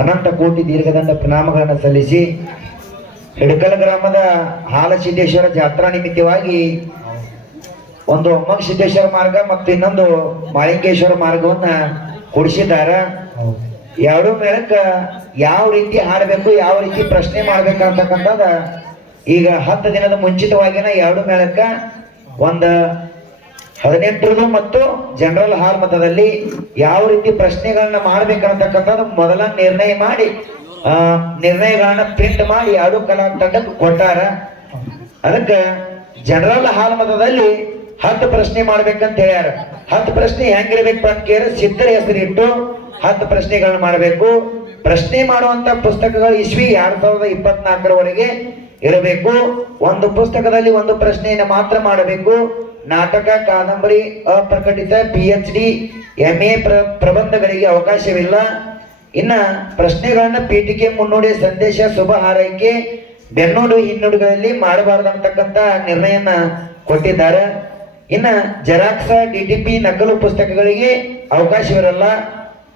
ಅನಂತ ಕೋಟಿ ದೀರ್ಘದಂಡ ಪ್ರಣಾಮಗಳನ್ನು ಸಲ್ಲಿಸಿ ಹಿಡಕಲ್ ಗ್ರಾಮದ ಹಾಲಸಿದ್ದೇಶ್ವರ ಜಾತ್ರಾ ನಿಮಿತ್ತವಾಗಿ ಒಂದು ಒಮ್ಮಗ್ ಸಿದ್ದೇಶ್ವರ ಮಾರ್ಗ ಮತ್ತು ಇನ್ನೊಂದು ಮಾಳಿಂಗೇಶ್ವರ ಮಾರ್ಗವನ್ನ ಕೊಡಿಸಿದ್ದಾರೆ. ಎರಡು ಮೇಳಕ್ಕ ಯಾವ ರೀತಿ ಹಾಡಬೇಕು, ಯಾವ ರೀತಿ ಪ್ರಶ್ನೆ ಮಾಡ್ಬೇಕಂತಕ್ಕಂಥದ ಈಗ 10 ದಿನದ ಮುಂಚಿತವಾಗಿನ ಎರಡು ಮೇಳಕ್ಕ ಒಂದು 18 ಮತ್ತು ಜನರಲ್ ಹಾಲ್ ಮತದಲ್ಲಿ ಯಾವ ರೀತಿ ಪ್ರಶ್ನೆಗಳನ್ನ ಮಾಡ್ಬೇಕಂತಕ್ಕಂಥದ್ದು ಮೊದಲ ನಿರ್ಣಯ ಮಾಡಿ ನಿರ್ಣಯಗಳನ್ನ ಪ್ರಿಂಟ್ ಮಾಡಿ ಎರಡು ಕಲಾ ತಂಡಕ್ಕೆ ಕೊಟ್ಟಾರ. ಅದಕ್ಕೆ ಜನರಲ್ ಹಾಲ್ ಮತದಲ್ಲಿ 10 ಪ್ರಶ್ನೆ ಮಾಡ್ಬೇಕಂತ ಹೇಳ್ಯಾರ. 10 ಪ್ರಶ್ನೆ ಹೆಂಗಿರ್ಬೇಕು ಅಂತ ಕೇಳಿ ಸಿದ್ಧರ ಹೆಸರಿಟ್ಟು 10 ಪ್ರಶ್ನೆಗಳನ್ನ ಮಾಡಬೇಕು. ಪ್ರಶ್ನೆ ಮಾಡುವಂತ ಪುಸ್ತಕಗಳು ಇಸ್ವಿ 2024ರವರೆಗೆ ಇರಬೇಕು. ಒಂದು ಪುಸ್ತಕದಲ್ಲಿ ಒಂದು ಪ್ರಶ್ನೆಯನ್ನು ಮಾತ್ರ ಮಾಡಬೇಕು. ನಾಟಕ, ಕಾದಂಬರಿ, ಅಪ್ರಕಟಿತ, PhD, MA ಪ್ರಬಂಧಗಳಿಗೆ ಅವಕಾಶವಿಲ್ಲ. ಇನ್ನ ಪ್ರಶ್ನೆಗಳನ್ನ ಪೀಠಿಕೆ, ಮುನ್ನುಡಿ, ಸಂದೇಶ, ಶುಭ ಹಾರೈಕೆ, ಬೆನ್ನುಡು, ಹಿನ್ನುಡಿಗಳಲ್ಲಿ ಮಾಡಬಾರ್ದಂತಕ್ಕಂತ ನಿರ್ಣಯನ ಕೊಟ್ಟಿದ್ದಾರೆ. ಇನ್ನ ಜೆರಾಕ್ಸ್, DTP, ನಕಲು ಪುಸ್ತಕಗಳಿಗೆ ಅವಕಾಶವಿರಲ್ಲ.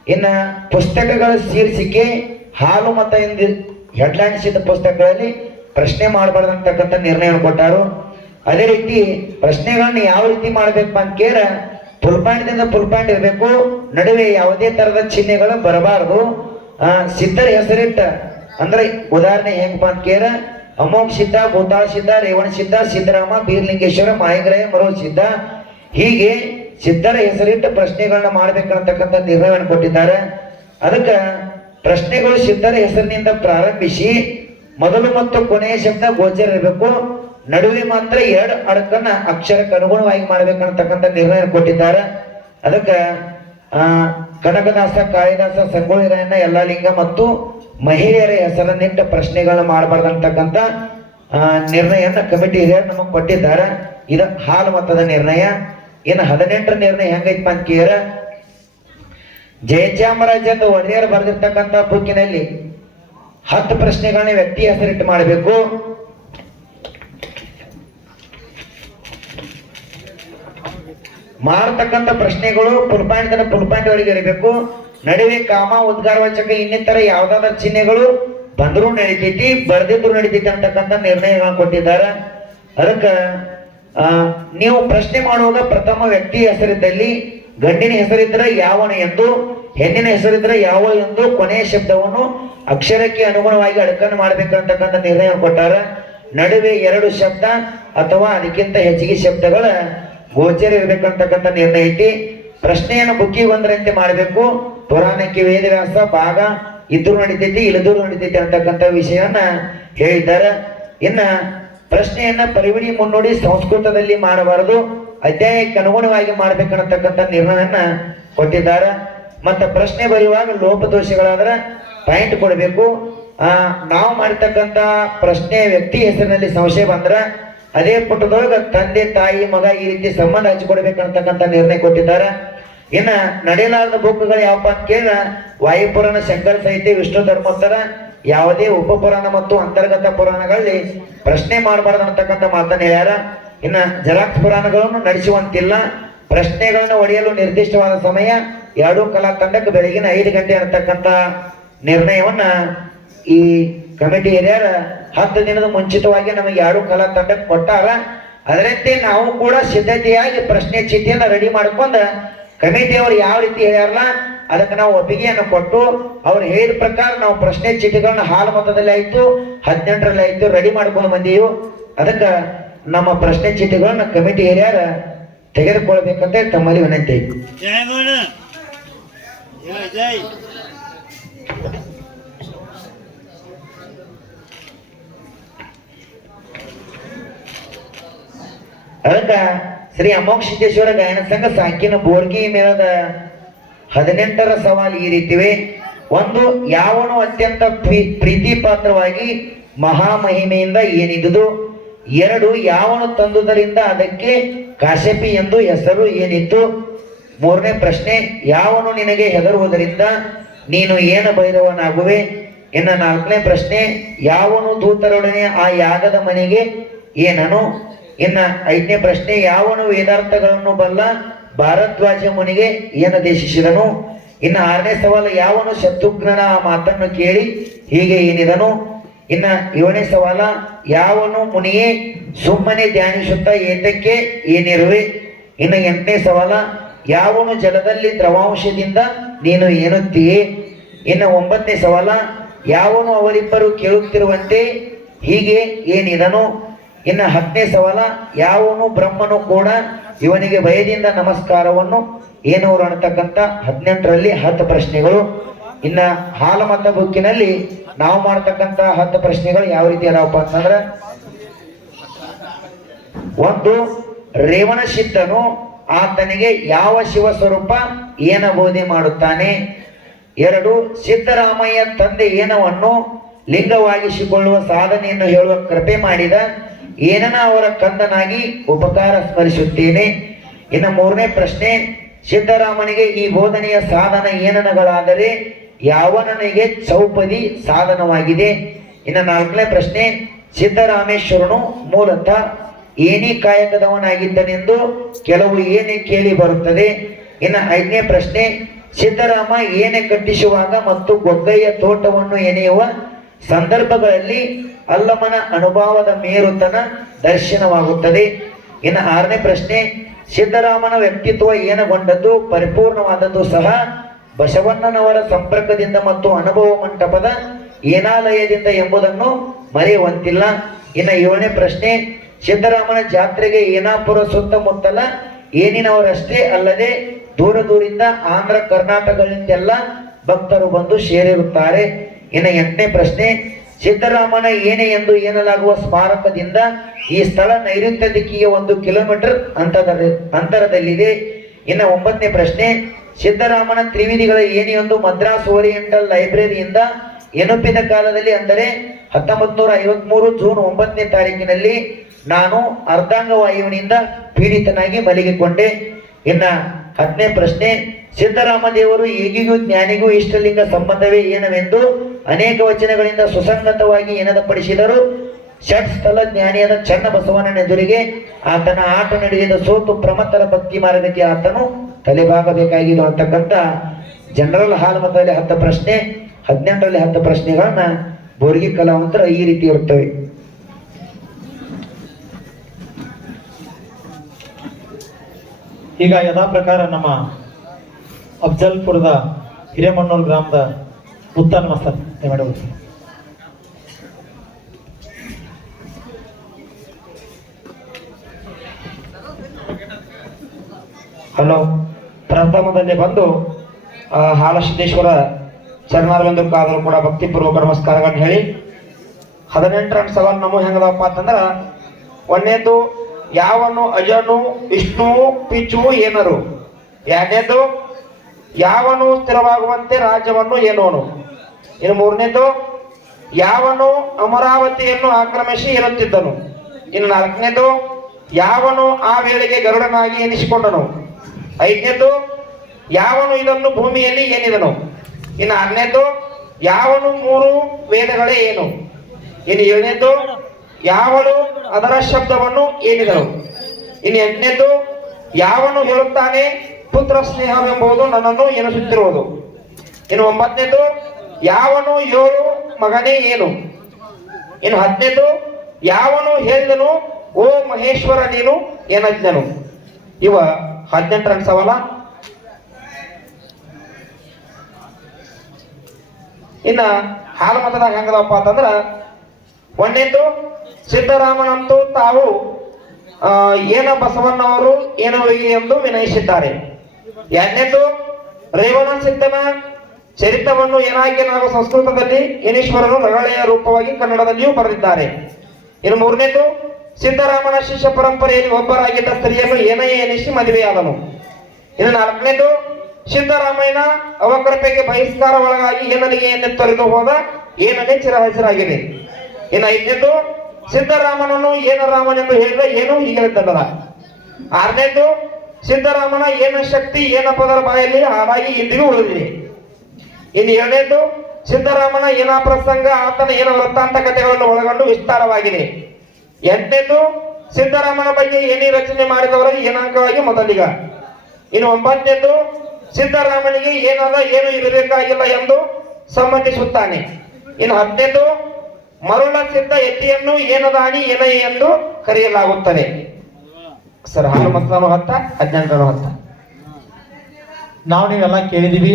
ಇನ್ನ ಪುಸ್ತಕಗಳ ಶೀರ್ಷಿಕೆ ಹಾಲು ಮತ ಎಂದು ಹೆಡ್ಲೈನ್ಸ್ ಇದ್ದ ಪುಸ್ತಕಗಳಲ್ಲಿ ಪ್ರಶ್ನೆ ಮಾಡಬಾರ್ದಂತಕ್ಕಂಥ ನಿರ್ಣಯ ಕೊಟ್ಟಾರು. ಅದೇ ರೀತಿ ಪ್ರಶ್ನೆಗಳನ್ನ ಯಾವ ರೀತಿ ಮಾಡ್ಬೇಕು ಅಂತ ಕೇಳ ಫುಲ್ ಪಾಯಿಂಟ್ ಫುಲ್ ಪಾಯಿಂಟ್ ಇರಬೇಕು. ನಡುವೆ ಯಾವುದೇ ತರದ ಚಿಹ್ನೆಗಳು ಬರಬಾರದು. ಸಿದ್ಧರ ಹೆಸರಿಟ್ಟ ಅಂದ್ರೆ ಉದಾಹರಣೆ ಹೆಂಗಪ್ಪ ಅಂತ ಕೇಳ ಅಮೋಘ ಸಿದ್ಧ, ಭೂತಾಳ ಸಿದ್ಧ, ರೇವಣ ಸಿದ್ಧ, ಸಿದ್ದರಾಮ, ಬೀರ್ಲಿಂಗೇಶ್ವರ, ಮಾಯಗ್ರಹ, ಮರೋ ಸಿದ್ಧ, ಹೀಗೆ ಸಿದ್ಧರ ಹೆಸರಿಟ್ಟ ಪ್ರಶ್ನೆಗಳನ್ನ ಮಾಡ್ಬೇಕನ್ನತಕ್ಕಂಥ ನಿರ್ಣಯವನ್ನು ಕೊಟ್ಟಿದ್ದಾರೆ. ಅದಕ್ಕೆ ಪ್ರಶ್ನೆಗಳು ಸಿದ್ಧರ ಹೆಸರಿನಿಂದ ಪ್ರಾರಂಭಿಸಿ ಮೊದಲು ಮತ್ತು ಕೊನೆಯ ಶಬ್ದ ಗೋಚರ ಇರಬೇಕು. ನಡುವೆ ಮಾತ್ರ 2 ಅಡಕನ್ನ ಅಕ್ಷರಕ್ಕೆ ಅನುಗುಣವಾಗಿ ಮಾಡ್ಬೇಕನ್ನತಕ್ಕಂಥ ನಿರ್ಣಯ ಕೊಟ್ಟಿದ್ದಾರೆ. ಅದಕ್ಕೆ ಕನಕದಾಸ, ಕಾಳಿದಾಸ, ಸಂಗೊಳ್ಳಿ ರಾಯಣ್ಣ, ಯಲ್ಲಾಲಿಂಗ ಮತ್ತು ಮಹಿಳೆಯರ ಹೆಸರನ್ನಿಟ್ಟ ಪ್ರಶ್ನೆಗಳನ್ನ ಮಾಡಬಾರ್ದಂತಕ್ಕಂಥ ನಿರ್ಣಯನ ಕಮಿಟಿ ಹಿರಿಯರು ನಮಗೆ ಕೊಟ್ಟಿದ್ದಾರೆ. ಇದು ಹಾಲು ಮತದ ನಿರ್ಣಯ. ಇನ್ನು 18ರ ನಿರ್ಣಯ ಹೆಂಗೈತಿ ಅಂತ ಕೇಳ ಜಯಚಾಮರಾಜ ಒಡೆಯರ್ ಬರೆದಿರ್ತಕ್ಕಂಥ ಬುಕ್ಕಿನಲ್ಲಿ 10 ಪ್ರಶ್ನೆಗಳನ್ನ ವ್ಯಕ್ತಿ ಹೆಸರಿಟ್ಟು ಮಾಡಬೇಕು. ಮಾಡತಕ್ಕಂಥ ಪ್ರಶ್ನೆಗಳು ಫುಲ್ ಪಾಯಿಂಟ್ ವರೆಗೆ ಇರಬೇಕು. ನಡುವೆ ಕಾಮ, ಉದ್ಗಾರವಾಚಕ, ಇನ್ನಿತರ ಯಾವ್ದಾದ್ರ ಚಿಹ್ನೆಗಳು ಬಂದರೂ ನಡೀತೈತಿ, ಬರ್ದಿದ್ರು ನಡೀತೈತಿ ಅಂತಕ್ಕಂಥ ನಿರ್ಣಯಗಳನ್ನು ಕೊಟ್ಟಿದ್ದಾರೆ. ಅದಕ್ಕೆ ನೀವು ಪ್ರಶ್ನೆ ಮಾಡುವಾಗ ಪ್ರಥಮ ವ್ಯಕ್ತಿ ಹೆಸರಿದ್ದಲ್ಲಿ ಗಂಡಿನ ಹೆಸರಿದ್ರೆ ಯಾವನ ಎಂದು, ಹೆಣ್ಣಿನ ಹೆಸರಿದ್ರೆ ಯಾವ ಎಂದು, ಕೊನೆಯ ಶಬ್ದವನ್ನು ಅಕ್ಷರಕ್ಕೆ ಅನುಗುಣವಾಗಿ ಅಡಕನ್ನು ಮಾಡ್ಬೇಕಂತಕ್ಕಂಥ ನಿರ್ಣಯ ಕೊಟ್ಟಾರ. ನಡುವೆ 2 ಶಬ್ದ ಅಥವಾ ಅದಕ್ಕಿಂತ ಹೆಚ್ಚಿಗೆ ಶಬ್ದಗಳ ಗೋಚರ ಇರ್ಬೇಕಂತಕ್ಕಂಥ ನಿರ್ಣಯ ಐತಿ. ಪ್ರಶ್ನೆಯನ್ನು ಬುಕ್ಕಿಗೆ ಒಂದರಂತೆ ಮಾಡಬೇಕು. ಪುರಾಣಕ್ಕೆ ವೇದವ್ಯಾಸ ಭಾಗ ಇದ್ರು ನಡೀತೈತಿ, ಇಳಿದ್ರು ನಡೀತೈತಿ ಅಂತಕ್ಕಂಥ ವಿಷಯವನ್ನ ಹೇಳಿದ್ದಾರೆ. ಇನ್ನ ಪ್ರಶ್ನೆಯನ್ನ ಪರಿವಿಡಿ, ಮುನ್ನುಡಿ, ಸಂಸ್ಕೃತದಲ್ಲಿ ಮಾಡಬಾರದು, ಅಧ್ಯಾಯಕ್ಕೆ ಅನುಗುಣವಾಗಿ ಮಾಡ್ಬೇಕನ್ನತಕ್ಕಂಥ ನಿರ್ಣಯವನ್ನ ಕೊಟ್ಟಿದ್ದಾರೆ. ಮತ್ತೆ ಪ್ರಶ್ನೆ ಬರೆಯುವಾಗ ಲೋಪದೋಷಗಳಾದ್ರೆ ಪಾಯಿಂಟ್ ಕೊಡಬೇಕು. ನಾವು ಮಾಡಿರ್ತಕ್ಕಂಥ ಪ್ರಶ್ನೆ ವ್ಯಕ್ತಿ ಹೆಸರಿನಲ್ಲಿ ಸಂಶಯ ಬಂದ್ರೆ ಅದೇ ಪುಟದೊಳಗೆ ತಂದೆ, ತಾಯಿ, ಮಗ ಈ ರೀತಿ ಸಂಬಂಧ ಹಂಚಿಕೊಡ್ಬೇಕಂತಕ್ಕಂಥ ನಿರ್ಣಯ ಕೊಟ್ಟಿದ್ದಾರೆ. ಇನ್ನ ನಡೆಯಲಾರದ ಬುಕ್ಗಳು ಯಾವಪ್ಪ ಅಂತ ಕೇಳ ವಾಯುಪುರಾಣ, ಶಂಕರ ಸಾಹಿತ್ಯ, ವಿಷ್ಣು ಧರ್ಮೋತ್ತರ, ಯಾವುದೇ ಉಪಪುರಾಣ ಮತ್ತು ಅಂತರ್ಗತ ಪುರಾಣಗಳಲ್ಲಿ ಪ್ರಶ್ನೆ ಮಾಡಬಾರ್ದು ಅಂತಕ್ಕಂಥ ಮಾತನ್ನ ಹೇಳ್ಯಾರ. ಇನ್ನ ಜೆರಾಕ್ಸ್ ಪುರಾಣಗಳನ್ನು ನಡೆಸುವಂತಿಲ್ಲ. ಪ್ರಶ್ನೆಗಳನ್ನ ಒಡೆಯಲು ನಿರ್ದಿಷ್ಟವಾದ ಸಮಯ 2 ಕಲಾ ತಂಡಕ್ಕೆ ಬೆಳಗಿನ 5 ಗಂಟೆ ಅಂತಕ್ಕಂಥ ನಿರ್ಣಯವನ್ನ ಈ ಕಮಿಟಿ ಹಿರಿಯರ 10 ದಿನದ ಮುಂಚಿತವಾಗಿ ನಮಗೆ 2 ಕಲಾ ತಂಡಕ್ಕೆ ಕೊಟ್ಟಾರ. ಅದರಂತೆ ನಾವು ಕೂಡ ಸಿದ್ಧತೆಯಾಗಿ ಪ್ರಶ್ನೆ ಚೀಟಿಯನ್ನ ರೆಡಿ ಮಾಡ್ಕೊಂಡ ಕಮಿಟಿಯವರು ಯಾವ ರೀತಿ ಹೇಳ್ಯಾರಲ್ಲ ಅದಕ್ಕೆ ನಾವು ಒಪ್ಪಿಗೆಯನ್ನು ಕೊಟ್ಟು ಅವ್ರು ಹೇಳಿದ ಪ್ರಕಾರ ನಾವು ಪ್ರಶ್ನೆ ಚೀಟಿಗಳನ್ನ ಹಾಲು ಮತದಲ್ಲಿ ಆಯ್ತು, 18ರಲ್ಲಿ ಆಯ್ತು ರೆಡಿ ಮಾಡ್ಕೊಂಡು ಬಂದೀವಿ. ಅದಕ್ಕೆ ನಮ್ಮ ಪ್ರಶ್ನೆ ಚೀಟಿಗಳನ್ನ ಕಮಿಟಿ ಹಿರಿಯರ ತೆಗೆದುಕೊಳ್ಬೇಕಂತ ತಮ್ಮಲ್ಲಿ ವಿನಂತಿ. ಅದಕ್ಕ ಶ್ರೀ ಅಮೋಘ ಸಿದ್ದೇಶ್ವರ ಗಾಯನ ಸಂಘ ಸಾಕಿನ ಬೋರ್ಗಿ ಮೇಳದ 18ರ ಸವಾಲು ಈ ರೀತಿವೆ. 1, ಯಾವನು ಅತ್ಯಂತ ಪ್ರೀತಿ ಪಾತ್ರವಾಗಿ ಮಹಾಮಹಿಮೆಯಿಂದ ಏನಿದ್ದುದು. 2, ಯಾವನು ತಂದುದರಿಂದ ಅದಕ್ಕೆ ಕಾಶ್ಯಪಿ ಎಂದು ಹೆಸರು ಏನಿತ್ತು. 3ನೇ ಪ್ರಶ್ನೆ, ಯಾವನು ನಿನಗೆ ಹೆದರುವುದರಿಂದ ನೀನು ಏನು ಬೈದವನಾಗುವೆ. ಇನ್ನು 4ನೇ ಪ್ರಶ್ನೆ, ಯಾವನು ದೂತರೊಡನೆ ಆ ಯಾಗದ ಮನೆಗೆ ಏನನು. ಇನ್ನ 5ನೇ ಪ್ರಶ್ನೆ, ಯಾವನು ವೇದಾರ್ಥಗಳನ್ನು ಬಲ್ಲ ಭಾರದ್ವಾಜ ಮುನಿಗೆ ಏನು ದೇಶಿಸಿದನು. ಇನ್ನು 6ನೇ ಸವಾಲು, ಯಾವನು ಶತ್ರುಘ್ನನ ಆ ಮಾತನ್ನು ಕೇಳಿ ಹೀಗೆ ಏನಿದನು. ಇನ್ನು 7ನೇ ಸವಾಲ, ಯಾವನು ಮುನಿಯೇ ಸುಮ್ಮನೆ ಧ್ಯಾನಿಸುತ್ತಾ ಏತಕ್ಕೆ ಏನಿರುವೆ. ಇನ್ನು 8ನೇ ಸವಾಲ, ಯಾವನು ಜಲದಲ್ಲಿ ದ್ರವಾಂಶದಿಂದ ನೀನು ಏನುತ್ತೀಯೇ. ಇನ್ನು 9ನೇ ಸವಾಲ, ಯಾವನು ಅವರಿಬ್ಬರು ಕೇಳುತ್ತಿರುವಂತೆ ಹೀಗೆ ಏನಿದನು. ಇನ್ನು 10ನೇ ಸವಾಲ, ಯಾವನು ಬ್ರಹ್ಮನು ಕೂಡ ಇವನಿಗೆ ಭಯದಿಂದ ನಮಸ್ಕಾರವನ್ನು ಏನವರು ಅನ್ನತಕ್ಕಂಥ 18ರಲ್ಲಿ 10 ಪ್ರಶ್ನೆಗಳು. ಇನ್ನ ಹಾಲಮತ ಬುಕ್ಕಿನಲ್ಲಿ ನಾವು ಮಾಡ್ತಕ್ಕಂಥ 10 ಪ್ರಶ್ನೆಗಳು ಯಾವ ರೀತಿ ಅದಾವಪ್ಪ ಅಂತಂದ್ರೆ, 1, ರೇವಣ ಸಿದ್ಧನು ಆತನಿಗೆ ಯಾವ ಶಿವ ಸ್ವರೂಪ ಏನ ಬೋಧೆ ಮಾಡುತ್ತಾನೆ. 2, ಸಿದ್ದರಾಮಯ್ಯ ತಂದೆ ಏನವನ್ನು ಲಿಂಗವಾಗಿಸಿಕೊಳ್ಳುವ ಸಾಧನೆಯನ್ನು ಹೇಳುವ ಕೃಪೆ ಮಾಡಿದ ಏನನ ಅವರ ಕಂದನಾಗಿ ಉಪಕಾರ ಸ್ಮರಿಸುತ್ತೇನೆ. ಇನ್ನು 3ನೇ ಪ್ರಶ್ನೆ, ಸಿದ್ದರಾಮನಿಗೆ ಈ ಬೋಧನೆಯ ಸಾಧನ ಏನನಗಳಾದರೆ ಯಾವನನಿಗೆ ಚೌಪದಿ ಸಾಧನವಾಗಿದೆ. ಇನ್ನು 4ನೇ ಪ್ರಶ್ನೆ, ಸಿದ್ದರಾಮೇಶ್ವರನು ಮೂಲತಃ ಏನಿ ಕಾಯಕದವನಾಗಿದ್ದನೆಂದು ಕೆಲವು ಏನೇ ಕೇಳಿ ಬರುತ್ತದೆ. ಇನ್ನು 5ನೇ ಪ್ರಶ್ನೆ, ಸಿದ್ದರಾಮ ಏನೆ ಕಟ್ಟಿಸುವಾಗ ಮತ್ತು ಗೊಗ್ಗಯ್ಯ ತೋಟವನ್ನು ಎನೆಯುವ ಸಂದರ್ಭಗಳಲ್ಲಿ ಅಲ್ಲಮನ ಅನುಭವದ ಮೇರುತನ ದರ್ಶನವಾಗುತ್ತದೆ. ಇನ್ನು 6ನೇ ಪ್ರಶ್ನೆ, ಸಿದ್ದರಾಮನ ವ್ಯಕ್ತಿತ್ವ ಏನಗೊಂಡದ್ದು ಪರಿಪೂರ್ಣವಾದದ್ದು ಸಹ ಬಸವಣ್ಣನವರ ಸಂಪರ್ಕದಿಂದ ಮತ್ತು ಅನುಭವ ಮಂಟಪದ ಏನಾಲಯದಿಂದ ಎಂಬುದನ್ನು ಮರೆಯುವಂತಿಲ್ಲ. ಇನ್ನು 7ನೇ ಪ್ರಶ್ನೆ, ಸಿದ್ದರಾಮನ ಜಾತ್ರೆಗೆ ಏನಾಪುರ ಸುತ್ತಮುತ್ತಲ ಏನಿನವರಷ್ಟೇ ಅಲ್ಲದೆ ದೂರದಿಂದ ಆಂಧ್ರ ಕರ್ನಾಟಕಗಳಿಂದೆಲ್ಲ ಭಕ್ತರು ಬಂದು ಸೇರಿರುತ್ತಾರೆ. ಇನ್ನು 8ನೇ ಪ್ರಶ್ನೆ, ಸಿದ್ದರಾಮನ ಏನೆ ಎಂದು ಏನಲಾಗುವ ಸ್ಮಾರಕದಿಂದ ಈ ಸ್ಥಳ ನೈಋತ್ಯ ದಿಕ್ಕಿಗೆ 1 ಕಿಲೋಮೀಟರ್ ಅಂತರದಲ್ಲಿದೆ. ಇನ್ನು 9ನೇ ಪ್ರಶ್ನೆ, ಸಿದ್ದರಾಮನ ತ್ರಿವಿಧಿಗಳ ಏನೆಯೊಂದು ಮದ್ರಾಸ್ ಓರಿಯೆಂಟಲ್ ಲೈಬ್ರರಿಯಿಂದ ಎನುಪಿದ ಕಾಲದಲ್ಲಿ ಅಂದರೆ 1953 ಜೂನ್ 9ನೇ ತಾರೀಕಿನಲ್ಲಿ ನಾನು ಅರ್ಧಾಂಗವಾಯುವಿನಿಂದ ಪೀಡಿತನಾಗಿ ಮಲಗಿಕೊಂಡೆ. ಇನ್ನು 10ನೇ ಪ್ರಶ್ನೆ, ಸಿದ್ದರಾಮ ದೇವರು ಈಗಿಗೂ ಜ್ಞಾನಿಗೂ ಇಷ್ಟಲಿಂಗ ಸಂಬಂಧವೇ ಏನವೆಂದು ಅನೇಕ ವಚನಗಳಿಂದ ಸುಸಂಗತವಾಗಿ ಎನ್ನದಪಡಿಸಿದರು. ಷಟ್ ಸ್ಥಳ ಜ್ಞಾನಿಯಾದ ಚನ್ನ ಬಸವಣ್ಣನೆದುರಿಗೆ ಆತನ ಆಟ ನಡೆಸಿದ ಸೋತು ಪ್ರಮತ್ತರ ಭಕ್ತಿ ಮಾರ್ಗಕ್ಕೆ ಆತನು ತಲೆಬಾಗಬೇಕಾಗಿದೆ ಅಂತಕ್ಕಂಥ ಜನರಲ್ ಹಾಲ್ ಮತದಲ್ಲಿ 10 ಪ್ರಶ್ನೆ, 18ರಲ್ಲಿ 10 ಪ್ರಶ್ನೆಗಳನ್ನ ಬೋರ್ಗಿ ಕಲಾವಂತರು ಈ ರೀತಿ ಇರುತ್ತವೆ. ಈಗ ಯಥಾ ಪ್ರಕಾರ ನಮ್ಮ ಅಫ್ಜಲ್ಪುರದ ಹಿರೇಮಣ್ಣೂರು ಗ್ರಾಮದ ಮುತ್ತನ್ ಮಸ್ತನ್ ಮಾಡುವುದು. ಹಲೋ, ಪ್ರಥಮದಲ್ಲಿ ಬಂದು ಹಾಲಸಿದ್ದೇಶ್ವರ ಚರಣಾರವಿಂದ ಕಾದರೂ ಕೂಡ ಭಕ್ತಿಪೂರ್ವಕ ನಮಸ್ಕಾರಗಳನ್ನು ಹೇಳಿ 18 ರನ್ ಸವಾಲು ನಮ್ಮ ಹೆಂಗದಪ್ಪ ಅಂತಂದ್ರ, 1ನೇದು ಯಾವನು ಅಜನು ವಿಷ್ಣುವು ಪಿಚುವು ಏನರು. 2ನೇದು ಯಾವನು ಸ್ಥಿರವಾಗುವಂತೆ ರಾಜ್ಯವನ್ನು ಏನೋನು. ಇನ್ನು 3ನೇದು ಯಾವನು ಅಮರಾವತಿಯನ್ನು ಆಕ್ರಮಿಸಿ ಏರುತ್ತಿದ್ದನು. ಇನ್ನು 4ನೇದು ಯಾವನು ಆ ವೇಳೆಗೆ ಗರುಡನಾಗಿ ಎನಿಸಿಕೊಂಡನು. 5ನೇದು ಯಾವನು ಇದನ್ನು ಭೂಮಿಯಲ್ಲಿ ಏನಿದನು. ಇನ್ನು 6ನೇದು ಯಾವನು 3 ವೇದಗಳೇ ಏನು. ಇನ್ನು 7ನೇದು ಯಾವನು ಅದರ ಶಬ್ದವನ್ನು ಏನಿದನು. ಇನ್ನು 8ನೇದು ಯಾವನು ಹೇಳುತ್ತಾನೆ ಪುತ್ರ ಸ್ನೇಹವೆಂಬುದು ನನ್ನನ್ನು ಎನಿಸುತ್ತಿರುವುದು. ಇನ್ನು 9ನೇದು ಯಾವನು 7 ಮಗನೇ ಏನು. ಇನ್ನು 10ನೇದು ಯಾವನು ಹೇಳಿದನು ಓ ಮಹೇಶ್ವರ ನೀನು ಏನಜ್ಞನು. ಇವ 18 ರನ್ ಸವಾಲ. ಇನ್ನ ಹಾಲು ಮತದಾಗ ಹೆಂಗದಪ್ಪ ಅಂತಂದ್ರ, 1ನೇದು ಸಿದ್ದರಾಮನಂತೂ ತಾವು ಏನ ಬಸವಣ್ಣವರು ಏನು ಎಂದು ವಿನಯಿಸಿದ್ದಾರೆ. 2ನೇದು ರೇವಣ ಸಿದ್ದನ ಚರಿತ್ರವನ್ನು ಏನಾಗಿ ನಾವು ಸಂಸ್ಕೃತದಲ್ಲಿ ಏನೀಶ್ವರನು ರಗಳೆಯ ರೂಪವಾಗಿ ಕನ್ನಡದಲ್ಲಿಯೂ ಬರೆದಿದ್ದಾರೆ. ಇನ್ನು 3ನೇದು ಸಿದ್ದರಾಮನ ಶಿಷ್ಯ ಪರಂಪರೆಯಲ್ಲಿ ಒಬ್ಬರಾಗಿದ್ದ ಸ್ತ್ರೀಯನ್ನು ಏನಯ್ಯ ಎನಿಸಿ ಮದುವೆಯಾದನು. ಇನ್ನು 4ನೇದು ಸಿದ್ದರಾಮಯ್ಯನ ಅವಕೃಪೆಗೆ ಬಹಿಷ್ಕಾರ ಒಳಗಾಗಿ ಏನನಿಗೆ ಏನೇ ತೊರೆದು ಹೋದ ಏನನ್ನೇ ಚಿರಹಸಿರಾಗಿದೆ. ಇನ್ನು 5ನೇದು ಸಿದ್ದರಾಮನನ್ನು ಏನ ರಾಮನೆಂದು ಹೇಳಿದ ಏನು ಹೀಗೆದ್ದಲ್ಲ. 6ನೇದು ಸಿದ್ದರಾಮನ ಏನ ಶಕ್ತಿ ಏನ ಪದರ ಬಾಯಲ್ಲಿ ಹಾಗಾಗಿ ಇಂದಿಗೂ ಉಳಿದಿದೆ. ಇನ್ನು 7ನೇದು ಸಿದ್ದರಾಮನ ಏನ ಪ್ರಸಂಗ ಆತನ ಏನ ವೃತ್ತಾಂತ ಕಥೆಗಳನ್ನು ಒಳಗೊಂಡು ವಿಸ್ತಾರವಾಗಿದೆ. 8ನೇದು ಸಿದ್ದರಾಮನ ಬಗ್ಗೆ ಏನೇ ರಚನೆ ಮಾಡಿದವರಿಗೆ ಏನಾಂಕವಾಗಿ ಮೊದಲಿಗ. ಇನ್ನು 9ನೇದು ಸಿದ್ದರಾಮನಿಗೆ ಏನದ ಏನು ಇರಬೇಕಾಗಿಲ್ಲ ಎಂದು ಸಮ್ಮತಿಸುತ್ತಾನೆ. ಇನ್ನು 15 ಮರುಳ ಸಿದ್ಧ ಎತ್ತಿಯನ್ನು ಏನದಾಣಿ ಏನ ಎಂದು ಕರೆಯಲಾಗುತ್ತದೆ. ಸರ್ ಹಾಲು ಮತದಾನ 10 18 10. ನಾವು ನೀವೆಲ್ಲ ಕೇಳಿದೀವಿ.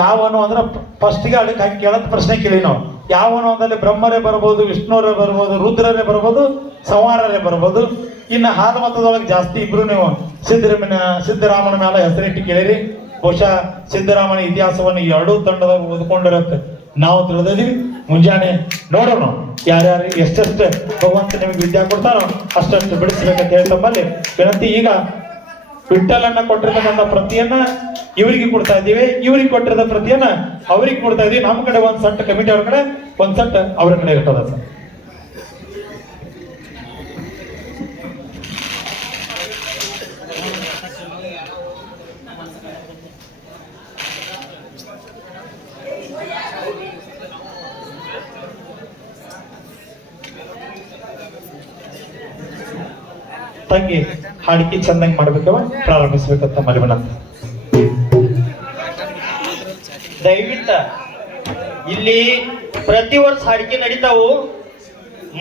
ಯಾವನು ಅಂದ್ರೆ ಫಸ್ಟ್ಗೆ ಅದಕ್ಕೆ ಹಾಕಿ ಕೇಳೋದು ಪ್ರಶ್ನೆ ಕೇಳಿ ನಾವು. ಯಾವನು ಅಂದಲ್ಲಿ ಬ್ರಹ್ಮರೇ ಬರ್ಬೋದು, ವಿಷ್ಣುವರೇ ಬರ್ಬೋದು, ರುದ್ರರೇ ಬರ್ಬೋದು, ಸಂಹಾರರೇ ಬರ್ಬೋದು. ಇನ್ನು ಹಾಲು ಮತದೊಳಗೆ ಜಾಸ್ತಿ ಇಬ್ರು ನೀವು ಸಿದ್ದರಾಮನ ಮೇಲೆ ಹೆಸರಿಟ್ಟು ಕೇಳಿರಿ. ಬಹುಶಃ ಸಿದ್ದರಾಮನ ಇತಿಹಾಸವನ್ನು ಎರಡೂ ತಂಡದಾಗ ಓದ್ಕೊಂಡಿರತ್ತೆ ನಾವು ತಿಳಿದಿದ್ದೀವಿ. ಮುಂಜಾನೆ ನೋಡೋಣ ಯಾರ್ಯಾರು ಎಷ್ಟೆಷ್ಟು ಭಗವಂತ ನಿಮಗೆ ವಿದ್ಯೆ ಕೊಡ್ತಾರೋ ಅಷ್ಟಷ್ಟು ಬಿಡಿಸ್ಬೇಕಂತ ಹೇಳಿ ತಮ್ಮಲ್ಲಿ ವಿನಂತಿ. ಈಗ ವಿಠಲನ್ನ ಕೊಟ್ಟಿರ್ತಕ್ಕಂಥ ಪ್ರತಿಯನ್ನ ಇವರಿಗೆ ಕೊಡ್ತಾ ಇದ್ದೀವಿ, ಇವ್ರಿಗೆ ಕೊಟ್ಟಿರೋ ಪ್ರತಿಯನ್ನ ಅವ್ರಿಗೆ ಕೊಡ್ತಾ ಇದೀವಿ. ನಮ್ಮ ಕಡೆ ಒಂದ್ ಸೆಟ್ ಕಮಿಟಿ ಅವ್ರ ಕಡೆ, ಒಂದ್ ಸೆಟ್ ಅವ್ರ ಕಡೆ ಇರ್ತದ ಸರ್. ತಂಗಿ ಹಾಡಿಕೆ ಚಂದಂಗೆ ಮಾಡ್ಬೇಕವ ಪ್ರಾರಂಭಿಸ್ಬೇಕಂತ ಮರಿವಣ. ದಯವಿಟ್ಟ ಇಲ್ಲಿ ಪ್ರತಿ ವರ್ಷ ಹಾಡಿಕೆ ನಡೀತಾವು.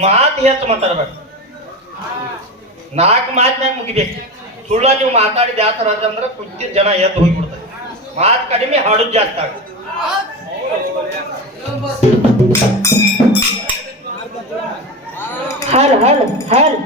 ಮಾತು ಹೆಚ್ಚು ಮಾತಾಡ್ಬೇಕು, 4 ಮಾತಿನಾಗ ಮುಗಿಬೇಕು. ಸುಳ್ಳ ನೀವು ಮಾತಾಡಿದ ಯಾವ ತರ ಅಂದ್ರೆ ಕುಂತಿದ್ದ ಜನ ಎದ್ದು ಹೋಗಿಬಿಡ್ತಾರೆ. ಮಾತು ಕಡಿಮೆ ಹಾಡುದು ಜಾಸ್ತಿ ಆಗುತ್ತೆ. ಹಲ್